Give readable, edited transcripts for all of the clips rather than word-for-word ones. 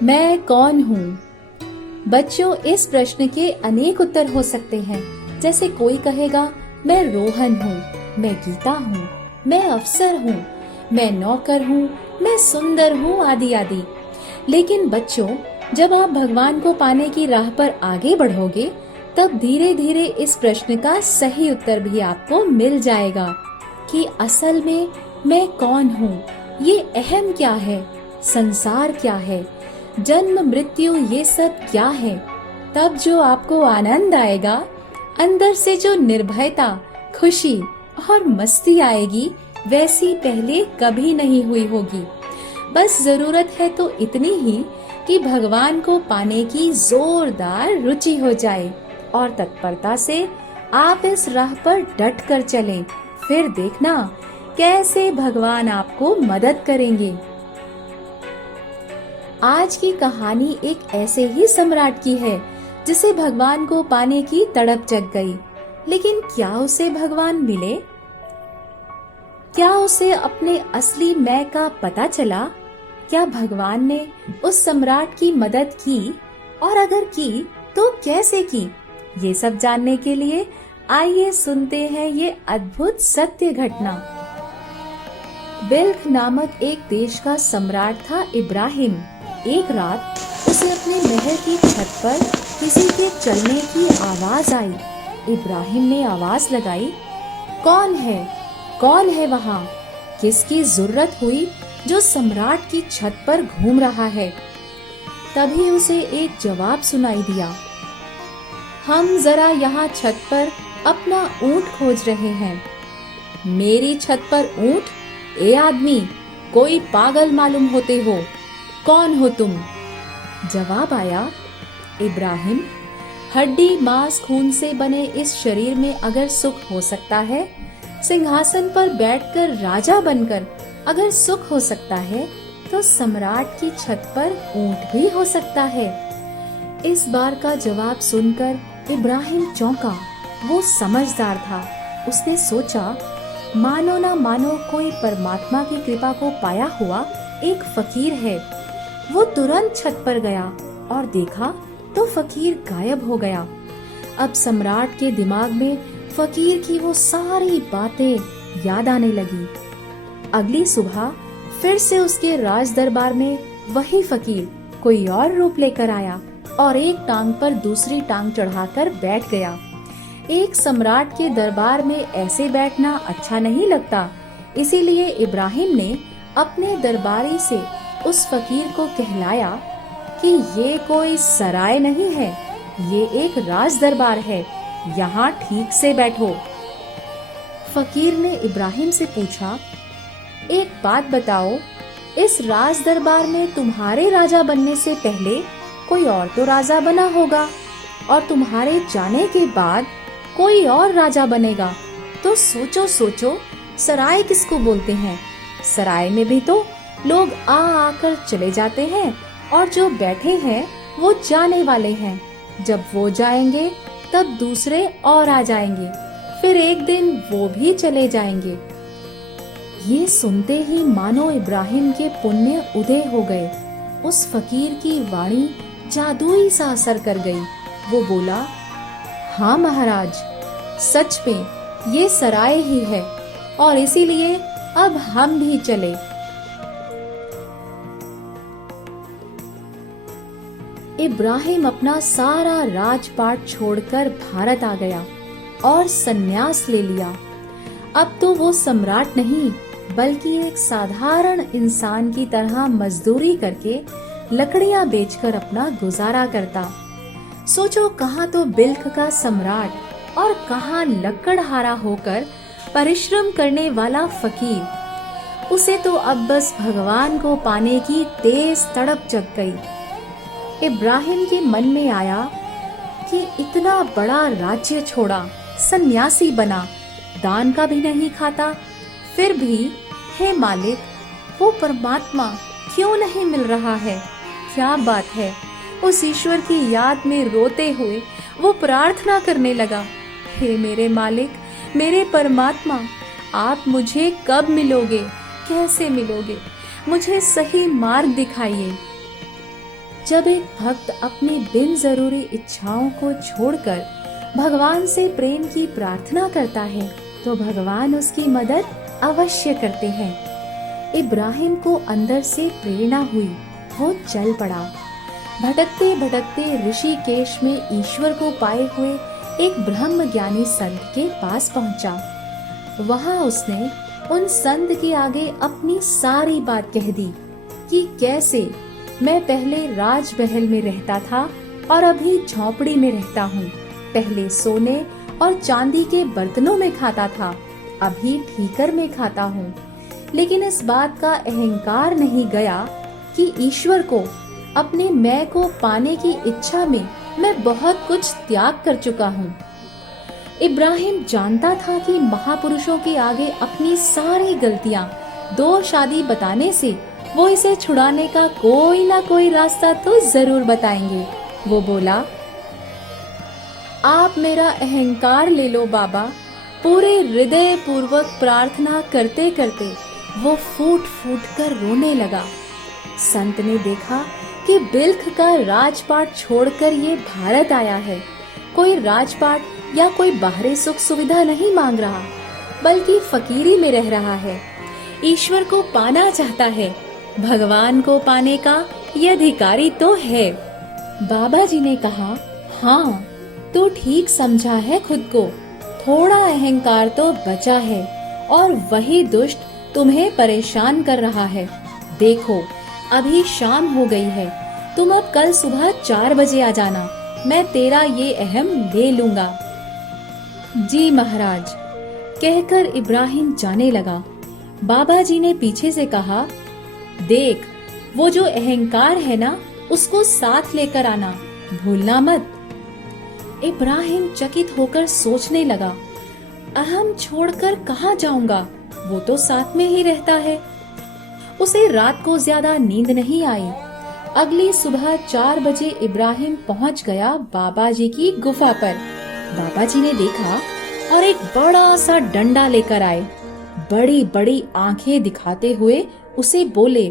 मैं कौन हूँ? बच्चों, इस प्रश्न के अनेक उत्तर हो सकते हैं। जैसे कोई कहेगा मैं रोहन हूँ, मैं गीता हूँ, मैं अफसर हूँ, मैं नौकर हूँ, मैं सुंदर हूँ, आदि आदि। लेकिन बच्चों, जब आप भगवान को पाने की राह पर आगे बढ़ोगे, तब धीरे धीरे इस प्रश्न का सही उत्तर भी आपको मिल जाएगा कि असल में मैं कौन हूँ, ये अहम क्या है, संसार क्या है, जन्म मृत्यु ये सब क्या है। तब जो आपको आनंद आएगा, अंदर से जो निर्भयता, खुशी और मस्ती आएगी, वैसी पहले कभी नहीं हुई होगी। बस जरूरत है तो इतनी ही कि भगवान को पाने की जोरदार रुचि हो जाए और तत्परता से आप इस राह पर डट कर चलें। फिर देखना कैसे भगवान आपको मदद करेंगे। आज की कहानी एक ऐसे ही सम्राट की है जिसे भगवान को पाने की तड़प जग गई। लेकिन क्या उसे भगवान मिले? क्या उसे अपने असली मैं का पता चला? क्या भगवान ने उस सम्राट की मदद की, और अगर की तो कैसे की? ये सब जानने के लिए आइए सुनते हैं ये अद्भुत सत्य घटना। बिल्ख नामक एक देश का सम्राट था इब्राहिम। एक रात उसे अपने महल की छत पर किसी के चलने की आवाज आई। इब्राहिम ने आवाज लगाई, कौन है? कौन है वहाँ? किसकी जरूरत हुई जो सम्राट की छत पर घूम रहा है? तभी उसे एक जवाब सुनाई दिया, हम जरा यहाँ छत पर अपना ऊंट खोज रहे हैं। मेरी छत पर ऊंट? ए आदमी, कोई पागल मालूम होते हो। कौन हो तुम? जवाब आया, इब्राहिम, हड्डी मांस खून से बने इस शरीर में अगर सुख हो सकता है, सिंहासन पर बैठकर राजा बनकर अगर सुख हो सकता है, तो सम्राट की छत पर ऊंट भी हो सकता है। इस बार का जवाब सुनकर इब्राहिम चौंका। वो समझदार था। उसने सोचा, मानो ना मानो कोई परमात्मा की कृपा को पाया हुआ एक फकीर है। वो तुरंत छत पर गया और देखा तो फकीर गायब हो गया। अब सम्राट के दिमाग में फकीर की वो सारी बातें याद आने लगी। अगली सुबह फिर से उसके राज दरबार में वही फकीर कोई और रूप लेकर आया और एक टांग पर दूसरी टांग चढ़ाकर बैठ गया। एक सम्राट के दरबार में ऐसे बैठना अच्छा नहीं लगता, इसीलिए इब्राहिम ने अपने दरबारी से उस फकीर को कहलाया कि ये कोई सराय नहीं है, ये एक राज दरबार है, यहाँ ठीक से बैठो। फकीर ने इब्राहिम से पूछा, एक बात बताओ, इस राज दरबार में तुम्हारे राजा बनने से पहले कोई और तो राजा बना होगा, और तुम्हारे जाने के बाद कोई और राजा बनेगा, तो सोचो सोचो, सराय किसको बोलते हैं? सराय में भी तो लोग आ आकर चले जाते हैं, और जो बैठे हैं वो जाने वाले हैं। जब वो जाएंगे तब दूसरे और आ जाएंगे, फिर एक दिन वो भी चले जाएंगे। ये सुनते ही मानो इब्राहिम के पुण्य उदय हो गए। उस फकीर की वाणी जादुई सा असर कर गई। वो बोला, हाँ महाराज, सच में ये सराय ही है, और इसीलिए अब हम भी चले। इब्राहिम अपना सारा राजपाट छोड़कर भारत आ गया और संन्यास ले लिया। अब तो वो सम्राट नहीं, बल्कि एक साधारण इंसान की तरह मजदूरी करके लकड़ियां बेचकर अपना गुजारा करता। सोचो, कहाँ तो बिल्ख का सम्राट और कहाँ लकड़हारा होकर परिश्रम करने वाला फकीर। उसे तो अब बस भगवान को पाने की तेज तड़प जग गई। इब्राहिम के मन में आया कि इतना बड़ा राज्य छोड़ा, सन्यासी बना, दान का भी नहीं खाता, फिर भी हे मालिक, वो परमात्मा क्यों नहीं मिल रहा है? क्या बात है? उस ईश्वर की याद में रोते हुए वो प्रार्थना करने लगा, हे मेरे मालिक, मेरे परमात्मा, आप मुझे कब मिलोगे? कैसे मिलोगे? मुझे सही मार्ग दिखाइए। जब एक भक्त अपनी बिन जरूरी इच्छाओं को छोड़कर भगवान से प्रेम की प्रार्थना करता है तो भगवान उसकी मदद अवश्य करते हैं। इब्राहिम को अंदर से प्रेरणा हुई, वो चल पड़ा। भटकते भटकते ऋषिकेश में ईश्वर को पाए हुए एक ब्रह्म ज्ञानी संत के पास पहुंचा। वहां उसने उन संत के आगे अपनी सारी बात कह दी कि कैसे मैं पहले राजमहल में रहता था और अभी झोपड़ी में रहता हूँ। पहले सोने और चांदी के बर्तनों में खाता था, अभी ठीकर में खाता हूँ। लेकिन इस बात का अहंकार नहीं गया कि ईश्वर को, अपने मैं को पाने की इच्छा में मैं बहुत कुछ त्याग कर चुका हूँ। इब्राहिम जानता था कि महापुरुषों के आगे अपनी सारी गलतियां, दोष आदि बताने से वो इसे छुड़ाने का कोई ना कोई रास्ता तो जरूर बताएंगे। वो बोला, आप मेरा अहंकार ले लो बाबा। पूरे हृदय पूर्वक प्रार्थना करते करते वो फूट फूट कर रोने लगा। संत ने देखा कि बिल्ख का राजपाट छोड़कर ये भारत आया है। कोई राजपाट या कोई बाहरी सुख सुविधा नहीं मांग रहा, बल्कि फकीरी में रह रहा है। ईश्वर को पाना चाहता है, भगवान को पाने का ये अधिकारी तो है। बाबा जी ने कहा, हाँ तो ठीक समझा है खुद को, थोड़ा अहंकार तो बचा है और वही दुष्ट तुम्हें परेशान कर रहा है। देखो अभी शाम हो गई है, तुम अब कल सुबह 4 बजे आ जाना, मैं तेरा ये अहम ले लूंगा। जी महाराज, कहकर इब्राहिम जाने लगा। बाबा जी ने पीछे से कहा, देख वो जो अहंकार है ना, उसको साथ लेकर आना, भूलना मत। इब्राहिम चकित होकर सोचने लगा, अहम छोड़कर कहाँ जाऊंगा, वो तो साथ में ही रहता है। उसे रात को ज्यादा नींद नहीं आई। अगली सुबह 4 बजे इब्राहिम पहुंच गया बाबा जी की गुफा पर। बाबा जी ने देखा और एक बड़ा सा डंडा लेकर आए। बड़ी बड़ी आंखें दिखाते हुए उसे बोले,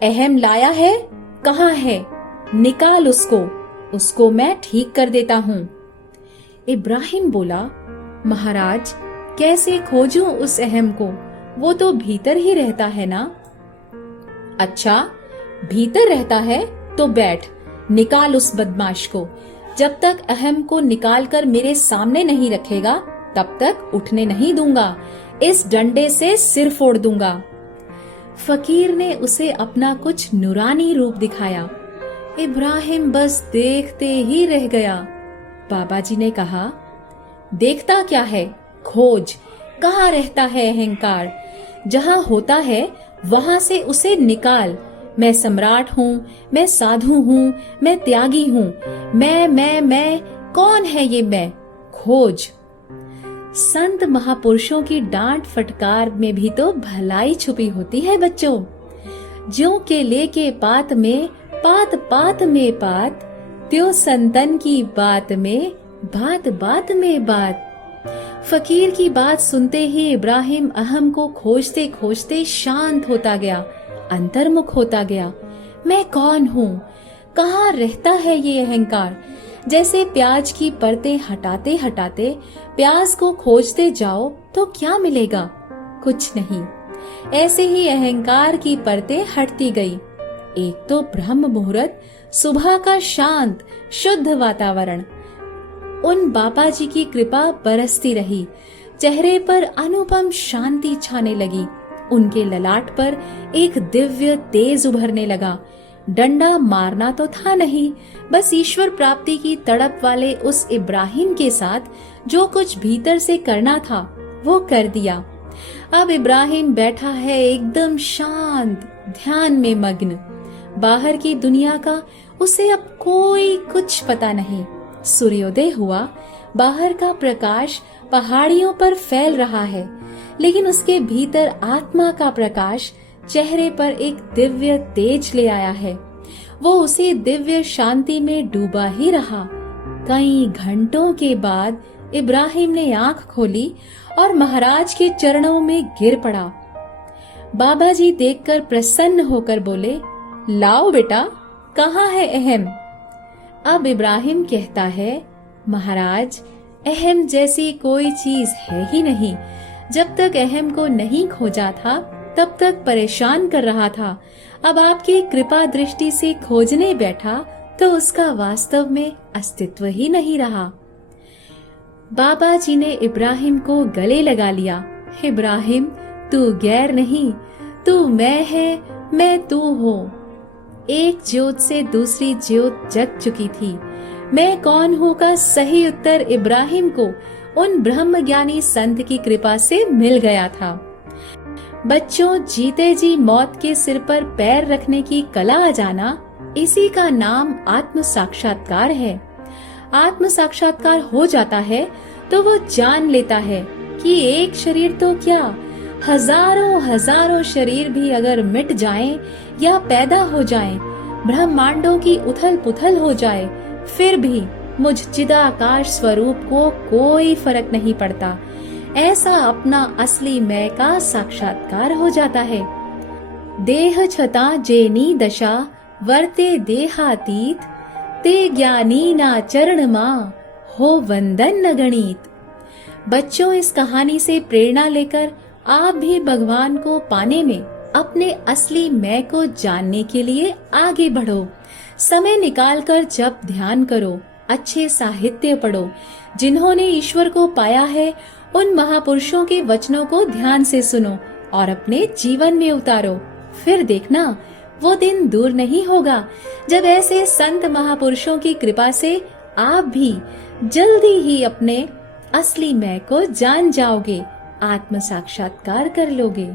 अहम लाया है, कहाँ है, निकाल उसको मैं ठीक कर देता हूँ। इब्राहिम बोला, महाराज कैसे खोजूं उस अहम को, वो तो भीतर ही रहता है ना। अच्छा भीतर रहता है तो बैठ, निकाल उस बदमाश को। जब तक अहम को निकालकर मेरे सामने नहीं रखेगा तब तक उठने नहीं दूंगा, इस डंडे से सिर फोड़ दूंगा। फकीर ने उसे अपना कुछ नूरानी रूप दिखाया। इब्राहिम बस देखते ही रह गया। बाबा जी ने कहा, देखता क्या है, खोज कहाँ रहता है अहंकार, जहाँ होता है वहां से उसे निकाल। मैं सम्राट हूँ, मैं साधु हूँ, मैं त्यागी हूँ, मैं कौन है ये मैं, खोज। संत महापुरुषों की डांट फटकार में भी तो भलाई छुपी होती है बच्चों। ज्यों के लेके पात में, पात पात में पात, त्यों संतन की बात में, बात बात में बात। फकीर की बात सुनते ही इब्राहिम अहम को खोजते खोजते शांत होता गया, अंतर्मुख होता गया। मैं कौन हूँ, कहाँ रहता है ये अहंकार। जैसे प्याज की परतें हटाते हटाते प्याज को खोजते जाओ तो क्या मिलेगा, कुछ नहीं। ऐसे ही अहंकार की परतें हटती गई। एक तो ब्रह्म मुहूर्त, सुबह का शांत शुद्ध वातावरण, उन बाबा जी की कृपा बरसती रही। चेहरे पर अनुपम शांति छाने लगी। उनके ललाट पर एक दिव्य तेज उभरने लगा। डंडा मारना तो था नहीं, बस ईश्वर प्राप्ति की तड़प वाले उस इब्राहिम के साथ जो कुछ भीतर से करना था वो कर दिया। अब इब्राहिम बैठा है एकदम शांत, ध्यान में मग्न। बाहर की दुनिया का उसे अब कोई कुछ पता नहीं। सूर्योदय हुआ, बाहर का प्रकाश पहाड़ियों पर फैल रहा है, लेकिन उसके भीतर आत्मा का प्रकाश चेहरे पर एक दिव्य तेज ले आया है। वो उसी दिव्य शांति में डूबा ही रहा। कई घंटों के बाद इब्राहिम ने आंख खोली और महाराज के चरणों में गिर पड़ा। बाबा जी देखकर प्रसन्न होकर बोले, लाओ बेटा, कहाँ है अहम? अब इब्राहिम कहता है, महाराज, अहम जैसी कोई चीज है ही नहीं। जब तक अहम को नहीं खोजा था तब तक परेशान कर रहा था। अब आपकी कृपा दृष्टि से खोजने बैठा तो उसका वास्तव में अस्तित्व ही नहीं रहा। बाबा जी ने इब्राहिम को गले लगा लिया। इब्राहिम, तू गैर नहीं, तू मैं है, मैं तू हूँ। एक ज्योत से दूसरी ज्योत जग चुकी थी। मैं कौन हूँ का सही उत्तर इब्राहिम को उन ब्रह्म ज्ञानी संत की कृपा से मिल गया था। बच्चों, जीते जी मौत के सिर पर पैर रखने की कला आ जाना, इसी का नाम आत्म साक्षात्कार है। आत्म साक्षात्कार हो जाता है तो वो जान लेता है कि एक शरीर तो क्या, हजारों हजारों शरीर भी अगर मिट जाएं या पैदा हो जाएं, ब्रह्मांडों की उथल पुथल हो जाए, फिर भी मुझ चिदाकाश स्वरूप को कोई फर्क नहीं पड़ता। ऐसा अपना असली मैं का साक्षात्कार हो जाता है। देह छता जेनी दशा वर्ते देहातीत, ते ज्ञानी ना चरण मां हो वंदन न गणित। बच्चों, इस कहानी से प्रेरणा लेकर आप भी भगवान को पाने में अपने असली मैं को जानने के लिए आगे बढ़ो। समय निकालकर जप ध्यान करो, अच्छे साहित्य पढ़ो। जिन्होंने ईश्वर को पाया है उन महापुरुषों के वचनों को ध्यान से सुनो और अपने जीवन में उतारो। फिर देखना, वो दिन दूर नहीं होगा जब ऐसे संत महापुरुषों की कृपा से आप भी जल्दी ही अपने असली मैं को जान जाओगे, आत्म साक्षात्कार कर लोगे।